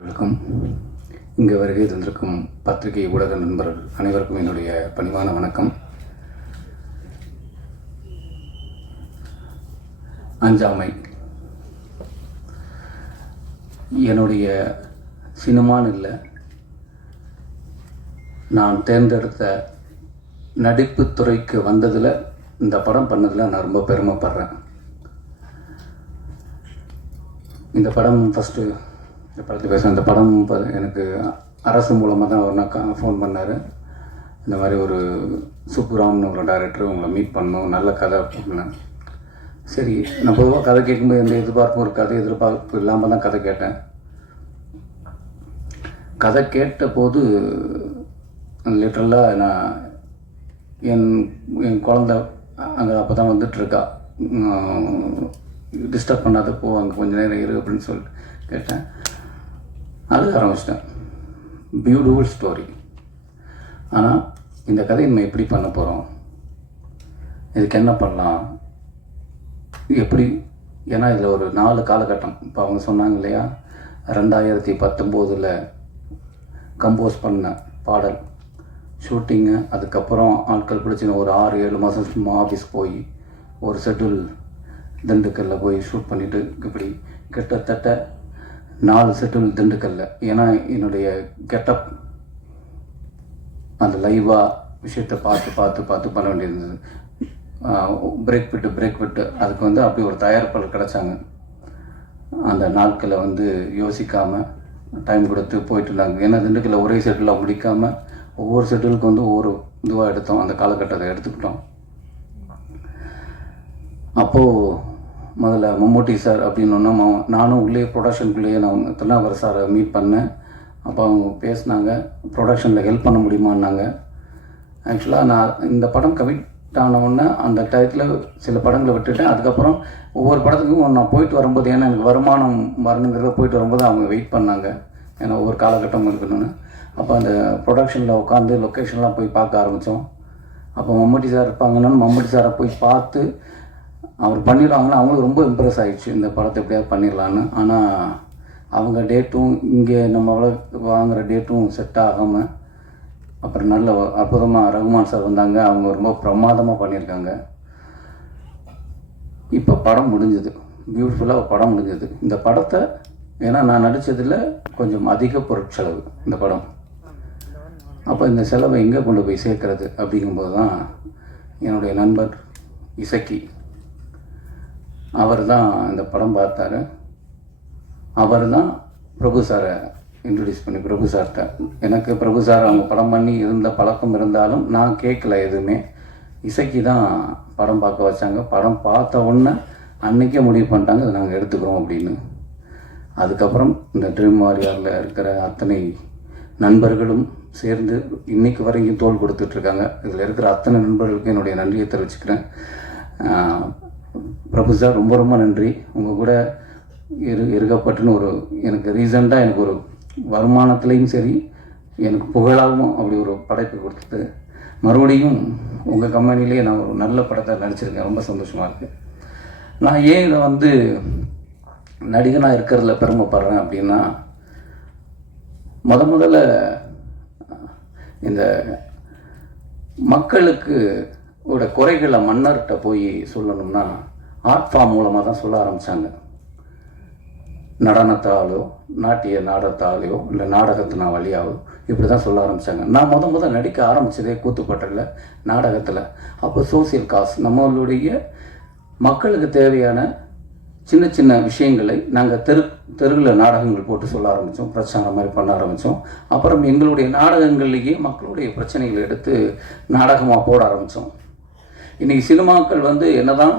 வணக்கம். இங்கே வருகை தந்திருக்கும் பத்திரிகை ஊடக நண்பர்கள் அனைவருக்கும் என்னுடைய பணிவான வணக்கம். அஞ்சாமை என்னுடைய சினிமான்னு இல்லை, நான் தேர்ந்தெடுத்த நடிப்பு துறைக்கு வந்ததில் இந்த படம் பண்ணதில் நான் ரொம்ப பெருமைப்படுறேன். இந்த படம் ஃபஸ்ட்டு இந்த படத்தை பேசுகிறேன். இந்த படம் எனக்கு அரசு மூலமாக தான் ஒரு ஃபோன் பண்ணார். இந்த மாதிரி ஒரு சுப்புராம்னு ஒரு டைரக்டர் உங்களை மீட் பண்ணணும், நல்ல கதை அப்படின்னேன். சரி, நான் பொதுவாக கதை கேட்கும்போது எந்த எதிர்பார்ப்பும் இருக்காது, எதிர்பார்ப்பு இல்லாமல் தான் கதை கேட்டேன். கதை கேட்ட போது லிட்ரலாக நான் என் குழந்த அங்கே அப்போ தான் வந்துட்டுருக்கா, டிஸ்டர்ப் பண்ணாதப்போ அங்கே கொஞ்சம் நேரம் இரு அப்படின்னு சொல்லிட்டு கேட்டேன். அது ஆரம்பிச்சிட்டேன். Beautiful story. ஆனால் இந்த கதையை நம்ம எப்படி பண்ண போகிறோம், இதுக்கு என்ன பண்ணலாம், எப்படி, ஏன்னா இதில் ஒரு 4 காலகட்டம். இப்போ அவங்க சொன்னாங்க இல்லையா, 2019 கம்போஸ் பண்ண பாடல் ஷூட்டிங்கு, அதுக்கப்புறம் ஆட்கள் பிடிச்சின ஒரு 6-7 மாதம் சும்மா ஆஃபீஸ் போய் ஒரு ஷெட்யூல் திண்டுக்கல்லில் போய் ஷூட் பண்ணிவிட்டு, இப்படி கிட்டத்தட்ட 4 ஷெட்யூல் திண்டுக்கல்ல. ஏன்னா என்னுடைய கெட்டப் அந்த லைவாக விஷயத்தை பார்த்து பண்ண வேண்டியிருந்தது. பிரேக் விட்டு அதுக்கு அப்படி ஒரு தயாரிப்பாளர் கிடச்சாங்க. அந்த நாட்களை யோசிக்காமல் டைம் கொடுத்து போயிட்டு இருந்தாங்க. ஏன்னா திண்டுக்கல்ல ஒரே ஷெட்யூலாக முடிக்காமல் ஒவ்வொரு ஷெட்யூலுக்கு ஒவ்வொரு இதுவாக எடுத்தோம். அந்த காலகட்டத்தை எடுத்துக்கிட்டோம். அப்போது முதல்ல மம்முட்டி சார் அப்படின்னா நானும் உள்ளே ப்ரொடக்ஷனுக்குள்ளேயே நான் திருநாகர் சாரை மீட் பண்ணேன். அப்போ அவங்க பேசினாங்க, ப்ரொடக்ஷனில் ஹெல்ப் பண்ண முடியுமான்னாங்க. ஆக்சுவலாக நான் இந்த படம் கமிட் ஆனவுடனே அந்த டயத்தில் சில படங்களை விட்டுட்டேன். அதுக்கப்புறம் ஒவ்வொரு படத்துக்கும் நான் போயிட்டு வரும்போது, ஏன்னா எனக்கு வருமானம் வரணுங்கிறத போயிட்டு வரும்போது அவங்க வெயிட் பண்ணாங்க, ஏன்னா ஒவ்வொரு காலகட்டம் இருக்கணும்னு. அப்போ அந்த ப்ரொடக்ஷனில் உட்காந்து லொக்கேஷன்லாம் போய் பார்க்க ஆரம்பித்தோம். அப்போ மம்முட்டி சார் இருப்பாங்கன்னு மம்முட்டி சாரை போய் பார்த்து அவர் பண்ணிடுவாங்கன்னா அவங்களுக்கு ரொம்ப இம்ப்ரெஸ் ஆகிடுச்சு, இந்த படத்தை எப்படியாவது பண்ணிடலான்னு. ஆனால் அவங்க டேட்டும் இங்கே நம்ம வாங்குகிற டேட்டும் செட் ஆகாமல், அப்புறம் நல்ல அற்புதமாக ரகுமான் சார் வந்தாங்க. அவங்க ரொம்ப பிரமாதமாக பண்ணியிருக்காங்க. இப்போ படம் முடிஞ்சது, பியூட்டிஃபுல்லாக படம் முடிஞ்சது. இந்த படத்தை ஏன்னா நான் நடித்ததில் கொஞ்சம் அதிக பொருட்செலவு இந்த படம். அப்போ இந்த செலவை எங்கே கொண்டு போய் சேர்க்கறது அப்படிங்கும்போது தான் என்னுடைய நண்பர் இசக்கி அவர் தான் இந்த படம் பார்த்தார். அவர் தான் பிரபு சாரை இன்ட்ரடியூஸ் பண்ணி, பிரபு சார்கிட்ட எனக்கு பிரபு சார் அவங்க படம் பண்ணி இருந்த பழக்கம் இருந்தாலும் நான் கேட்கல எதுவுமே. இசக்கி தான் படம் பார்க்க வச்சாங்க. படம் பார்த்த உடனே அன்றைக்கே முடிவு பண்ணிட்டாங்க, அதை நாங்கள் எடுத்துக்கிறோம் அப்படின்னு. அதுக்கப்புறம் இந்த ட்ரீம் வாரியரில் இருக்கிற அத்தனை நண்பர்களும் சேர்ந்து இன்றைக்கு வரைக்கும் தோள் கொடுத்துட்ருக்காங்க. இதில் இருக்கிற அத்தனை நண்பர்களுக்கும் என்னுடைய நன்றியை தெரிவிச்சுக்கிறேன். பிரபு சார் ரொம்ப ரொம்ப நன்றி. உங்கள் கூட இருக்கப்பட்டுன்னு ஒரு எனக்கு ரீசெண்டாக எனக்கு ஒரு வருமானத்துலேயும் சரி, எனக்கு புகழாகவும் அப்படி ஒரு படைப்பு கொடுத்துட்டு மறுபடியும் உங்கள் கம்பெனிலேயே நான் ஒரு நல்ல படத்தை நடிச்சிருக்கேன். ரொம்ப சந்தோஷமாக இருக்குது. நான் ஏன் இதை நடிகனாக இருக்கிறதுல பெருமைப்படுறேன் அப்படின்னா, முதல்ல இந்த மக்களுக்கு குறைகளை மன்னர்கிட்ட போய் சொல்லணும்னா ஆர்ட் ஃபார்ம் மூலமாக தான் சொல்ல ஆரம்பித்தாங்க. நடனத்தாலோ நாட்டிய நாடகத்தாலேயோ இல்லை நாடகத்தினா வழியாவோ இப்படி தான் சொல்ல ஆரம்பித்தாங்க. நான் முதல் நடிக்க ஆரம்பித்ததே கூத்துப்பட்டில் நாடகத்தில். அப்போ சோசியல் காஸ், நம்மளுடைய மக்களுக்கு தேவையான சின்ன சின்ன விஷயங்களை நாங்கள் தெருவில் நாடகங்கள் போட்டு சொல்ல ஆரம்பித்தோம், பிரச்சாரம் மாதிரி பண்ண ஆரம்பித்தோம். அப்புறம் எங்களுடைய நாடகங்கள்லேயே மக்களுடைய பிரச்சனைகளை எடுத்து நாடகமாக போட ஆரம்பித்தோம். இன்றைக்கி சினிமாக்கள் என்ன தான்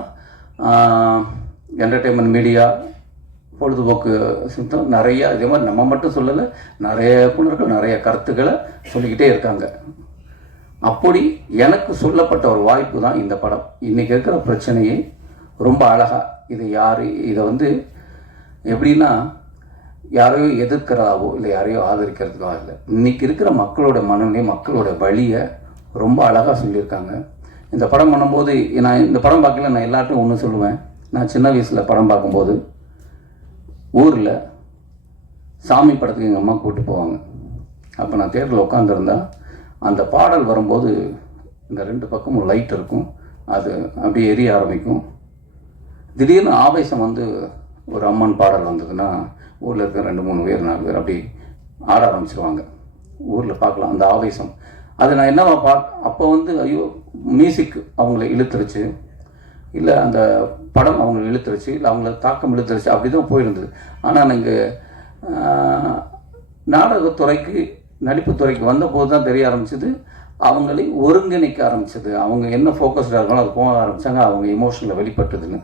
என்டர்டெயின்மெண்ட் மீடியா பொழுதுபோக்கு சுத்தம் நிறையா, இதே மாதிரி நம்ம மட்டும் சொல்லலை, நிறைய இயக்குனர்கள் நிறைய கருத்துக்களை சொல்லிக்கிட்டே இருக்காங்க. அப்படி எனக்கு சொல்லப்பட்ட ஒரு வாய்ப்பு தான் இந்த படம். இன்றைக்கி இருக்கிற பிரச்சனையை ரொம்ப அழகாக இதை எப்படின்னா யாரையோ எதிர்க்கிறதாவோ இல்லை யாரையோ ஆதரிக்கிறதுக்காக இல்லை, இன்றைக்கி இருக்கிற மக்களோட மனநிலை, மக்களோட வழியை ரொம்ப அழகாக சொல்லியிருக்காங்க. இந்த படம் பண்ணும்போது நான் இந்த படம் பார்க்கல, நான் எல்லாத்தையும் ஒன்று சொல்லுவேன். நான் சின்ன வயசில் படம் பார்க்கும்போது ஊரில் சாமி படத்துக்கு எங்கள் அம்மா கூப்பிட்டு போவாங்க. அப்போ நான் தேட்டரில் உட்காந்துருந்தா அந்த பாடல் வரும்போது இந்த 2 பக்கமும் லைட் இருக்கும், அது அப்படியே எரிய ஆரம்பிக்கும். திடீர்னு ஆவேசம் வந்து ஒரு அம்மன் பாடல் வந்ததுன்னா ஊரில் இருக்க 2, 3 பேர் 4 பேர் அப்படி ஆட ஆரம்பிச்சிருவாங்க. ஊரில் பார்க்கலாம் அந்த ஆவேசம். அது நான் என்னவா அப்போ வந்து ஐயோ மியூசிக் அவங்கள இழுத்துருச்சு, இல்லை அந்த படம் அவங்களை இழுத்துருச்சு, இல்லை அவங்கள தாக்கம் இழுத்துருச்சு, அப்படி தான் போயிருந்தது. ஆனால் நீங்கள் நாடகத்துறைக்கு நடிப்புத்துறைக்கு வந்தபோது தான் தெரிய ஆரம்பிச்சது, அவங்களை ஒருங்கிணைக்க ஆரம்பிச்சது. அவங்க என்ன ஃபோக்கஸ்டாக இருக்காங்களோ அது போக ஆரம்பித்தாங்க, அவங்க எமோஷனில் வெளிப்பட்டதுன்னு.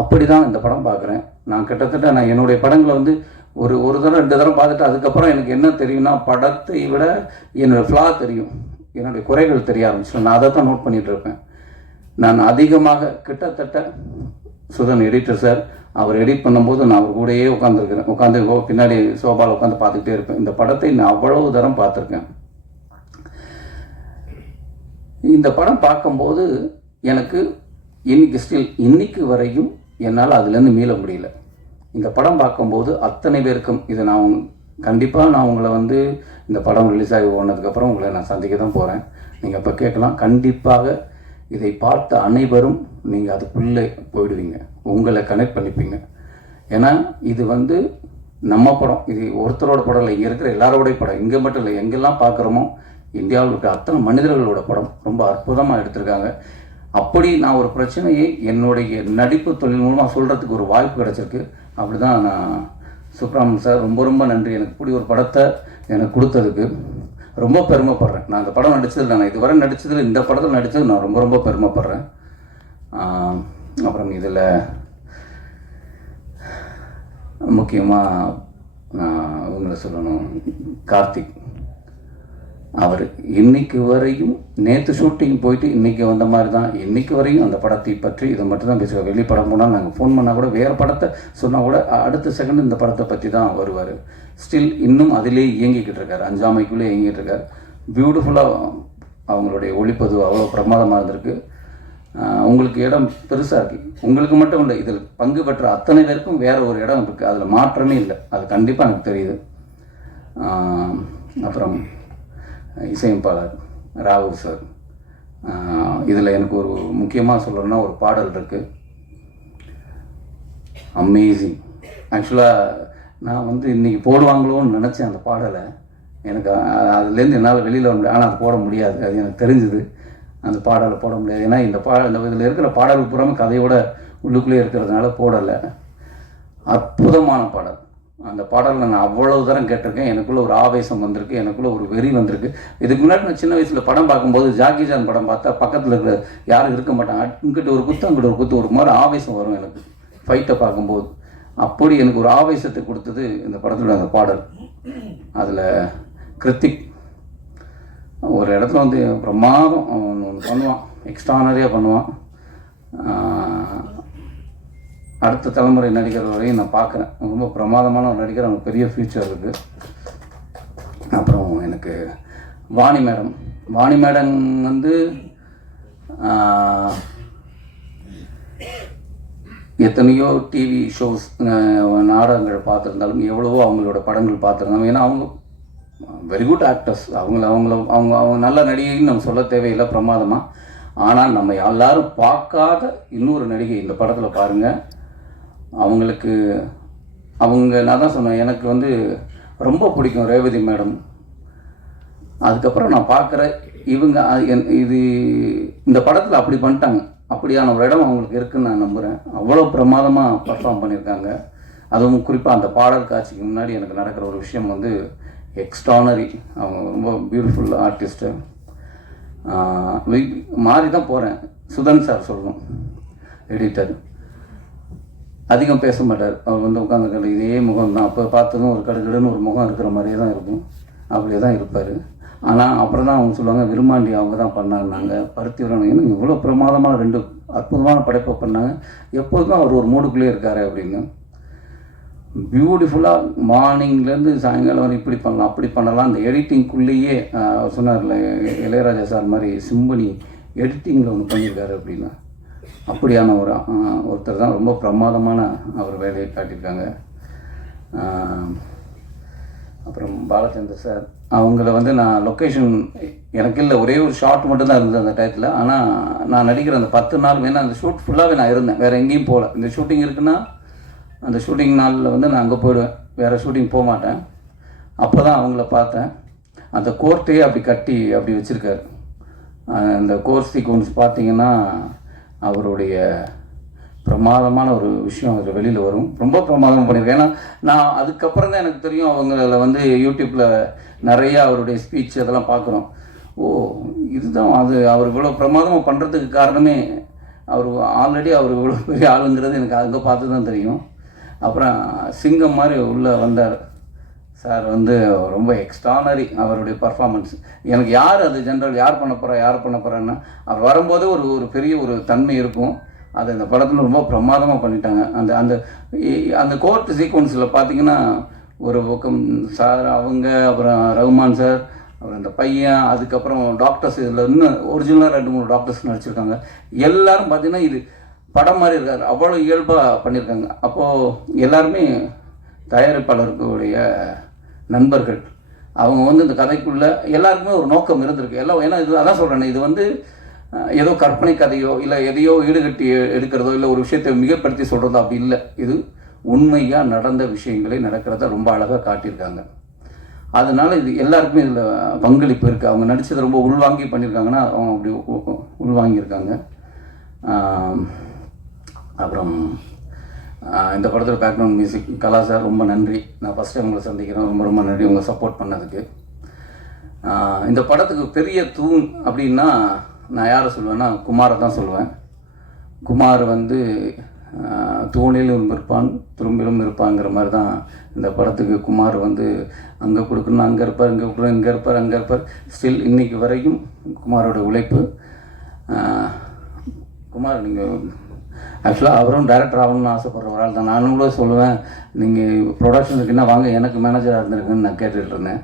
அப்படி தான் இந்த படம் பார்க்குறேன் நான். கிட்டத்தட்ட நான் என்னுடைய படங்களை வந்து ஒரு தடவை 2 தடவை பார்த்துட்டு அதுக்கப்புறம் எனக்கு என்ன தெரியும்னா, படத்தை விட என்னோடய ஃப்ளா தெரியும், என்னுடைய குறைகள் தெரிய ஆரம்பிச்சிடும். நான் அதை தான் நோட் பண்ணிகிட்டு இருப்பேன். நான் அதிகமாக கிட்டத்தட்ட சுதன் எடிட்டர் சார் அவர் எடிட் பண்ணும்போது நான் அவர் கூடயே உட்காந்து பின்னாடி சோபாவில் உட்காந்து பார்த்துக்கிட்டே இருப்பேன். இந்த படத்தை நான் அவ்வளவு தரம் பார்த்துருக்கேன். இந்த படம் பார்க்கும்போது எனக்கு இன்னைக்கு வரையும் என்னால் அதுலேருந்து மீள முடியல. இந்த படம் பார்க்கும்போது அத்தனை பேருக்கும் இதை நான் கண்டிப்பாக நான் உங்களை வந்து இந்த படம் ரிலீஸ் ஆகி போனதுக்கப்புறம் உங்களை நான் சந்திக்க தான் போகிறேன். நீங்கள் இப்போ கேட்கலாம், கண்டிப்பாக இதை பார்த்த அனைவரும் நீங்கள் அதுக்குள்ளே போயிடுவீங்க, உங்களை கனெக்ட் பண்ணிப்பீங்க. ஏன்னா இது வந்து நம்ம படம், இது ஒருத்தரோட படம் இல்லை, இங்கே இருக்கிற எல்லாரோடைய படம். இங்கே மட்டும் இல்லை, எங்கெல்லாம் பார்க்குறோமோ இந்தியாவில் இருக்கிற அத்தனை மனிதர்களோட படம் ரொம்ப அற்புதமாக எடுத்திருக்காங்க. அப்படி நான் ஒரு பிரச்சனையை என்னுடைய நடிப்பு தொழில் மூலமாக சொல்கிறதுக்கு ஒரு வாய்ப்பு கிடச்சிருக்கு. அப்படி தான் நான் சுப்ரமணியன் சார் ரொம்ப ரொம்ப நன்றி. எனக்கு இப்படி ஒரு படத்தை எனக்கு கொடுத்ததுக்கு ரொம்ப பெருமைப்படுறேன். நான் அந்த படம் நடித்ததில், நான் இதுவரை நடித்ததில், இந்த படத்தில் நடித்தது நான் ரொம்ப ரொம்ப பெருமைப்படுறேன். அப்புறம் இதில் முக்கியமாக நான் இவங்களை சொல்லணும், கார்த்திக். அவர் இன்னைக்கு வரையும் நேற்று ஷூட்டிங் போயிட்டு இன்றைக்கி வந்த மாதிரி தான் இன்றைக்கி வரையும் அந்த படத்தை பற்றி இதை மட்டும் தான் பேசுவார். வெளி படம் போனால் நாங்கள் ஃபோன் பண்ணால் கூட வேறு படத்தை சொன்னால் கூட அடுத்த செகண்ட் இந்த படத்தை பற்றி தான் வருவார். ஸ்டில் இன்னும் அதிலே இயங்கிக்கிட்டு இருக்கார், அஞ்சாமைக்குள்ளே இயங்கிட்டு இருக்கார். பியூட்டிஃபுல்லாக அவங்களுடைய ஒளிப்பதிவு அவ்வளோ பிரமாதமாக இருந்திருக்கு. உங்களுக்கு இடம் பெருசாக இருக்குது, உங்களுக்கு மட்டும் இல்லை, இதில் பங்கு பெற்ற அத்தனை பேருக்கும் வேறு ஒரு இடம் இருக்குது, அதில் மாற்றமே இல்லை, அது கண்டிப்பாக எனக்கு தெரியுது. அப்புறம் இசையமைப்பாளர் ராகு சார், இதில் எனக்கு ஒரு முக்கியமாக சொல்லணும்னா ஒரு பாடல் இருக்குது, அமேசிங். ஆக்சுவலாக நான் வந்து இன்றைக்கி போடுவாங்களோன்னு நினச்சேன் அந்த பாடலை. எனக்கு அதுலேருந்து என்னால் வெளியில் வர முடியாது, ஆனால் அது போட முடியாது, அது எனக்கு தெரிஞ்சுது. அந்த பாடலை போட முடியாது, ஏன்னா இந்த இதில் இருக்கிற பாடல் பூராமே கதையோட உள்ளுக்குள்ளே இருக்கிறதுனால போடலை. அற்புதமான பாடல். அந்த பாடலில் நான் அவ்வளவு தரம் கேட்டிருக்கேன். எனக்குள்ளே ஒரு ஆவேசம் வந்திருக்கு, எனக்குள்ளே ஒரு வெறி வந்திருக்கு. இதுக்கு முன்னாடி நான் சின்ன வயசில் படம் பார்க்கும்போது ஜாக்கி ஜான் படம் பார்த்தா பக்கத்தில் இருக்கிற யாரும் இருக்க மாட்டாங்க, இங்கிட்ட ஒரு குத்து அங்கிட்ட ஒரு குத்து, ஒரு மாதிரி ஆவேசம் வரும் எனக்கு ஃபைட்டை பார்க்கும்போது. அப்படி எனக்கு ஒரு ஆவேசத்தை கொடுத்தது இந்த படத்தில் அந்த பாடல். அதில் கிருத்திக் ஒரு இடத்துல வந்து பிரமாதம் அவன் பண்ணுவான், எக்ஸ்ட்ரானரியாக பண்ணுவான். அடுத்த தலைமுறை நடிகர் வரையும் நான் பார்க்குறேன், ரொம்ப பிரமாதமான ஒரு நடிகர், அவனுக்கு பெரிய ஃப்யூச்சர் இருக்குது. அப்புறம் எனக்கு வாணி மேடம் வந்து எத்தனையோ டிவி ஷோஸ் நாடகங்கள் பார்த்துருந்தாலும் எவ்வளவோ அவங்களோட படங்கள் பார்த்துருந்தாங்க. ஏன்னா அவங்க வெரி குட் ஆக்டர்ஸ், அவங்க நல்ல நடிகைன்னு நம்ம சொல்ல தேவையில்லை, பிரமாதமாக. ஆனால் நம்ம எல்லாரும் பார்க்காத இன்னொரு நடிகை இந்த படத்தில் பாருங்கள். நான் தான் சொன்னேன், எனக்கு வந்து ரொம்ப பிடிக்கும் ரேவதி மேடம். அதுக்கப்புறம் நான் பார்க்குற இவங்க இந்த படத்தில் அப்படி பண்ணிட்டாங்க, அப்படியான ஒரு இடம் அவங்களுக்கு இருக்குதுன்னு நான் நம்புகிறேன். அவ்வளோ பிரமாதமாக பர்ஃபார்ம் பண்ணியிருக்காங்க. அதுவும் குறிப்பாக அந்த பாடல் காட்சிக்கு முன்னாடி எனக்கு நடக்கிற ஒரு விஷயம் வந்து எக்ஸ்ட்ரானரி. அவங்க ரொம்ப பியூட்டிஃபுல் ஆர்டிஸ்ட்டு. மாறி தான் போகிறேன். சுதன் சார் சொல்லணும், எடிட்டர், அதிகம் பேச மாட்டார். அவர் வந்து உட்காந்துக்கிட்ட இதே முகம் தான், அப்போ பார்த்ததும் ஒரு கடுகடுன்னு ஒரு முகம் இருக்கிற மாதிரியே தான் இருக்கும், அப்படியே தான் இருப்பார். ஆனால் அப்புறம் தான் அவங்க சொல்லுவாங்க, விரும்மாண்டி அவங்க தான் பண்ணாங்க, பருத்தி வரணும், இவ்வளோ பிரமாதமான 2 அற்புதமான படைப்பை பண்ணாங்க, எப்போதுமே அவர் ஒரு மூடுக்குள்ளே இருக்கார் அப்படின்னு. பியூட்டிஃபுல்லாக மார்னிங்லேருந்து சாயங்காலம் வரை இப்படி பண்ணலாம் அப்படி பண்ணலாம். அந்த எடிட்டிங்குள்ளேயே சொன்னார்ல இளையராஜா சார் மாதிரி சிம்பனி எடிட்டிங்கில் ஒன்று பண்ணியிருக்காரு அப்படின்னா, அப்படியான ஒருத்தர் தான் ரொம்ப பிரமாதமான அவர் வேலையை காட்டியிருக்காங்க. அப்புறம் பாலச்சந்தர் சார், அவங்கள வந்து நான் லொக்கேஷன் எனக்கு இல்லை, ஒரே ஒரு ஷாட் மட்டும்தான் இருந்தது அந்த டயத்தில். ஆனால் நான் நடிக்கிற அந்த 10 நாள் வேணால் அந்த ஷூட் ஃபுல்லாகவே நான் இருந்தேன், வேறு எங்கேயும் போகல. இந்த ஷூட்டிங் இருக்குன்னா அந்த ஷூட்டிங் நாளில் வந்து நான் அங்கே போயிடுவேன், வேறு ஷூட்டிங் போக மாட்டேன். அப்போ தான் அவங்கள பார்த்தேன். அந்த கோர்ட்டையே அப்படி கட்டி அப்படி வச்சுருக்காரு. அந்த கோர்ட் சீக்வன்ஸ் பார்த்தீங்கன்னா அவருடைய பிரமாதமான ஒரு விஷயம் அதில் வெளியில் வரும். ரொம்ப பிரமாதமாக பண்ணியிருக்கேன். ஏன்னா நான் அதுக்கப்புறம் தான் எனக்கு தெரியும், அவங்கள வந்து யூடியூப்பில் நிறையா அவருடைய ஸ்பீச் அதெல்லாம் பார்க்குறோம். ஓ, இதுதான் அது அவர் இவ்வளோ பிரமாதமாக பண்ணுறதுக்கு காரணமே, அவர் ஆல்ரெடி அவர் இவ்வளோ பெரிய ஆளுங்கிறது எனக்கு அங்கே பார்த்து தான் தெரியும். அப்புறம் சிங்கம் மாதிரி உள்ளே வந்தார் சார், வந்து ரொம்ப எக்ஸ்ட்ரானரி அவருடைய பர்ஃபார்மன்ஸ். எனக்கு யார் அது ஜென்ரல் யார் பண்ண போகிறான்னு அவர் வரும்போது ஒரு பெரிய ஒரு தன்மை இருக்கும். அது இந்த படத்தில் ரொம்ப பிரமாதமாக பண்ணிட்டாங்க. அந்த அந்த அந்த கோர்ட் சீக்வன்ஸில் பார்த்தீங்கன்னா ஒரு பக்கம் சார் அவங்க, அப்புறம் ரகுமான் சார், அப்புறம் இந்த பையன், அதுக்கப்புறம் டாக்டர்ஸ், இதில் இன்னும் ஒரிஜினலாக 2-3 டாக்டர்ஸ் நடிச்சிருக்காங்க. எல்லோரும் பார்த்தீங்கன்னா இது படம் மாதிரி இருக்காரு, அவ்வளோ இயல்பாக பண்ணியிருக்காங்க. அப்போது எல்லாருமே தயாரிப்பாளர்களுடைய நண்பர்கள். அவங்க வந்து இந்த கதைக்குள்ளே எல்லாருக்குமே ஒரு நோக்கம் இருந்திருக்கு எல்லாம். ஏன்னா இது அதான் சொல்கிறேன், இது வந்து ஏதோ கற்பனை கதையோ இல்லை எதையோ ஈடுகட்டி எடுக்கிறதோ இல்லை ஒரு விஷயத்தை மிகப்படுத்தி சொல்கிறதோ அப்படி இல்லை. இது உண்மையாக நடந்த விஷயங்களை நடக்கிறத ரொம்ப அழகாக காட்டியிருக்காங்க. அதனால் இது எல்லாருக்குமே இதில் பங்களிப்பு இருக்குது. அவங்க நடித்தது ரொம்ப உள்வாங்கி பண்ணியிருக்காங்கன்னா அவங்க அப்படி உள்வாங்கியிருக்காங்க. அப்புறம் இந்த படத்தில் பேக்ரவுண்ட் மியூசிக் கலா சார், ரொம்ப நன்றி. நான் ஃபஸ்ட் டைம் உங்களை சந்திக்கிறேன், ரொம்ப ரொம்ப நன்றி உங்களை சப்போர்ட் பண்ணதுக்கு. இந்த படத்துக்கு பெரிய தூண் அப்படின்னா நான் யாரை சொல்லுவேன்னா குமாரை தான் சொல்லுவேன். குமார் வந்து தூணிலும் இருப்பான் துரும்பிலும் இருப்பாங்கிற மாதிரி தான் இந்த படத்துக்கு குமார் வந்து அங்கே கொடுக்கணும், அங்கே இருப்பார், இங்கே கொடுக்கணும், இங்கே இருப்பார், அங்கே இருப்பார். ஸ்டில் இன்றைக்கி வரைக்கும் குமாரோட உழைப்பு. குமார் நீங்கள் ஆக்சுவலாக அவரும் டைரக்டர் ஆகணும்னு ஆசைப்படுற ஒரு ஆள் தான். நானும் கூட சொல்லுவேன், நீங்கள் ப்ரொடக்ஷனுக்கு என்ன வாங்க, எனக்கு மேனேஜராக இருந்திருக்குன்னு நான் கேட்டுகிட்டு இருந்தேன்.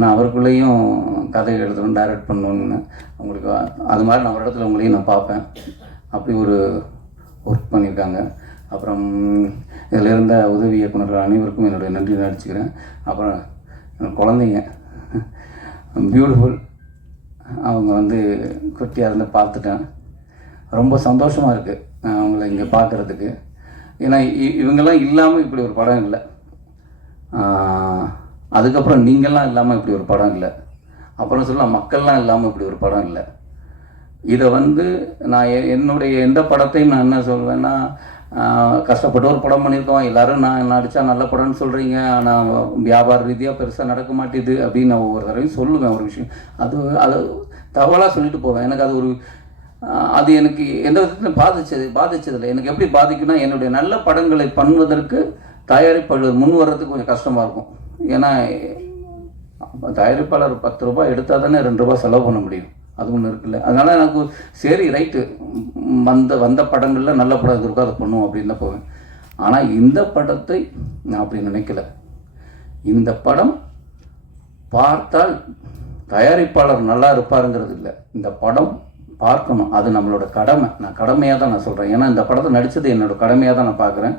நான் அவருக்குள்ளேயும் கதை எழுதணும், டைரக்ட் பண்ணணுன்னு உங்களுக்கு அது மாதிரி நான் ஒரு இடத்துல உங்களையும் நான் பார்ப்பேன். அப்படி ஒரு ஒர்க் பண்ணியிருக்காங்க. அப்புறம் இதில் இருந்த உதவி இயக்குநர்கள் அனைவருக்கும் என்னுடைய நன்றி நடிச்சுக்கிறேன். அப்புறம் குழந்தைங்க பியூட்டிஃபுல், அவங்க வந்து குட்டியாக இருந்து பார்த்துட்டேன். ரொம்ப சந்தோஷமாக இருக்குது அவங்கள இங்கே பார்க்குறதுக்கு. ஏன்னா இவங்கெல்லாம் இல்லாமல் இப்படி ஒரு படம் இல்லை. அதுக்கப்புறம் நீங்கள்லாம் இல்லாமல் இப்படி ஒரு படம் இல்லை. அப்புறம் சொல்லலாம் மக்கள்லாம் இல்லாமல் இப்படி ஒரு படம் இல்லை. இதை வந்து நான் என்னுடைய எந்த படத்தையும் நான் என்ன சொல்வேன்னா, கஷ்டப்பட்டு ஒரு படம் பண்ணியிருக்கோம், எல்லோரும் நான் நடித்தா நல்ல படம்னு சொல்கிறீங்க, ஆனால் வியாபார ரீதியாக பெருசாக நடக்க மாட்டேது அப்படின்னு நான் ஒவ்வொரு தடவையும் சொல்லுவேன். ஒரு விஷயம் அது தகவலாக சொல்லிட்டு போவேன். எனக்கு அது எனக்கு எந்த விதத்திலும் பாதிச்சதில்லை. எனக்கு எப்படி பாதிக்குன்னா, என்னுடைய நல்ல படங்களை பண்ணுவதற்கு தயாரிப்பாளர் முன் வர்றதுக்கு கொஞ்சம் கஷ்டமாக இருக்கும். ஏன்னா தயாரிப்பாளர் 10 ரூபாய் எடுத்தால் தானே 2 ரூபா செலவு பண்ண முடியும். அது ஒன்று இருக்குல்ல. அதனால் எனக்கு சரி ரைட்டு, வந்த படங்களில் நல்ல படம் இருக்கோ அதை பண்ணுவோம் அப்படின்னு தான் போவேன். ஆனால் இந்த படத்தை நான் அப்படி நினைக்கல. இந்த படம் பார்த்தால் தயாரிப்பாளர் நல்லா இருப்பாருங்கிறது இல்லை, இந்த படம் பார்க்கணும், அது நம்மளோட கடமை. நான் கடமையாக தான் நான் சொல்கிறேன். ஏன்னா இந்த படத்தை நடித்தது என்னோடய கடமையாக தான் நான் பார்க்குறேன்.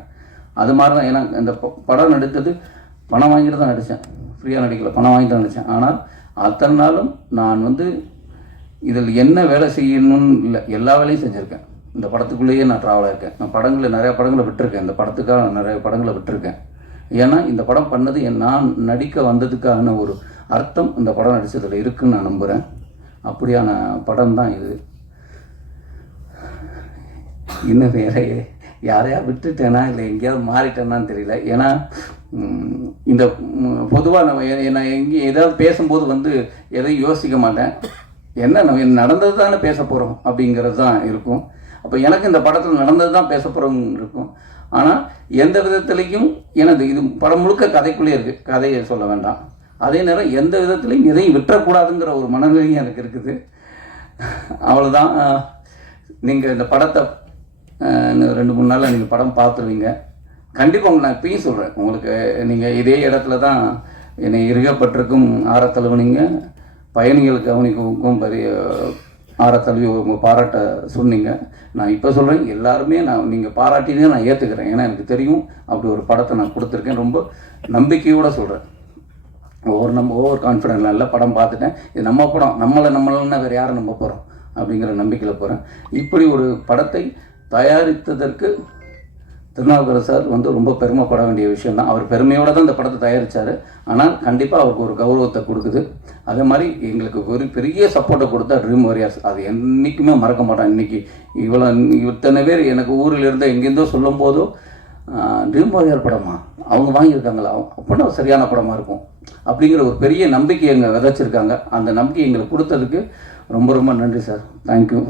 அது மாதிரி தான். ஏன்னா இந்த படம் நடித்தது பணம் வாங்கிட்டு தான் நடித்தேன், ஃப்ரீயாக நடிக்கல, பணம் வாங்கி தான் நடித்தேன். ஆனால் அத்தனை நாளும் நான் வந்து இதில் என்ன வேலை செய்யணும்னு இல்லை, எல்லா வேலையும் செஞ்சுருக்கேன். இந்த படத்துக்குள்ளேயே நான் ட்ராவலாக இருக்கேன். நான் நிறையா படங்களை விட்டுருக்கேன், இந்த படத்துக்காக நிறைய படங்களை விட்டுருக்கேன். ஏன்னா இந்த படம் பண்ணது நான் நடிக்க வந்ததுக்கான ஒரு அர்த்தம் இந்த படம் நடித்ததில் இருக்குதுன்னு நான் நம்புகிறேன். அப்படியான படம் தான் இது. இன்னும் வேற யாரையா விட்டுட்டேனா இல்லை எங்கேயாவது மாறிட்டேனான்னு தெரியல. ஏன்னா இந்த பொதுவாக நான் எங்கேயும் ஏதாவது பேசும்போது வந்து எதையும் யோசிக்க மாட்டேன். என்ன நம்ம நடந்தது தானே பேச போகிறோம் அப்படிங்கிறது தான் இருக்கும். அப்போ எனக்கு இந்த படத்தில் நடந்தது தான் பேச போகிறோம் இருக்கும். ஆனால் எந்த விதத்துலேயும் எனது இது படம் முழுக்க கதைக்குள்ளே இருக்குது, கதையை சொல்ல வேண்டாம். அதே நேரம் எந்த விதத்துலையும் எதையும் விட்டுறக்கூடாதுங்கிற ஒரு மனநிலையும் எனக்கு இருக்குது. அவ்வளோதான். நீங்கள் இந்த படத்தை 2-3 நாளில் நீங்கள் படம் பார்த்துருவீங்க. கண்டிப்பாக நான் இப்பயும் சொல்கிறேன், உங்களுக்கு நீங்கள் இதே இடத்துல தான் என்னை இருகப்பட்டிருக்கும் ஆரத்தழுவுனீங்க, பயணிகள் கவனிக்கும் பெரிய ஆரத்தழுவி உங்கள் பாராட்ட சொன்னீங்க. நான் இப்போ சொல்கிறேன், எல்லாருமே நீங்கள் பாராட்டினே நான் ஏற்றுக்கிறேன். ஏன்னா எனக்கு தெரியும் அப்படி ஒரு படத்தை நான் கொடுத்துருக்கேன். ரொம்ப நம்பிக்கையோடு சொல்கிறேன். ஓவர் கான்ஃபிடென்ட்லாம் இல்லை, படம் பார்த்துட்டேன், இது நம்ம படம், நம்மளன்னா வேறு யாரை நம்ப போகிறோம் அப்படிங்கிற நம்பிக்கையில் போகிறேன். இப்படி ஒரு படத்தை தயாரித்ததற்கு திருநாவுக்கரசு சார் ரொம்ப பெருமைப்பட வேண்டிய விஷயம் தான். அவர் பெருமையோடு தான் இந்த படத்தை தயாரித்தார். ஆனால் கண்டிப்பாக அவருக்கு ஒரு கௌரவத்தை கொடுக்குது. அதே மாதிரி எங்களுக்கு ஒரு பெரிய சப்போர்ட்டை கொடுத்தா ட்ரீம் வாரியர்ஸ், அது என்றைக்குமே மறக்க மாட்டேன். இன்றைக்கி இத்தனை பேர் எனக்கு ஊரில் இருந்த எங்கேருந்தோ சொல்லும் போதோ ட்ரீம் வாரியர் படமா அவங்க வாங்கியிருக்காங்களா, அப்படின்னா சரியான படமாக இருக்கும் அப்படிங்கிற ஒரு பெரிய நம்பிக்கை எங்கள் விதைச்சிருக்காங்க. அந்த நம்பிக்கை எங்களுக்கு கொடுத்ததுக்கு ரொம்ப ரொம்ப நன்றி சார். தேங்க்யூ.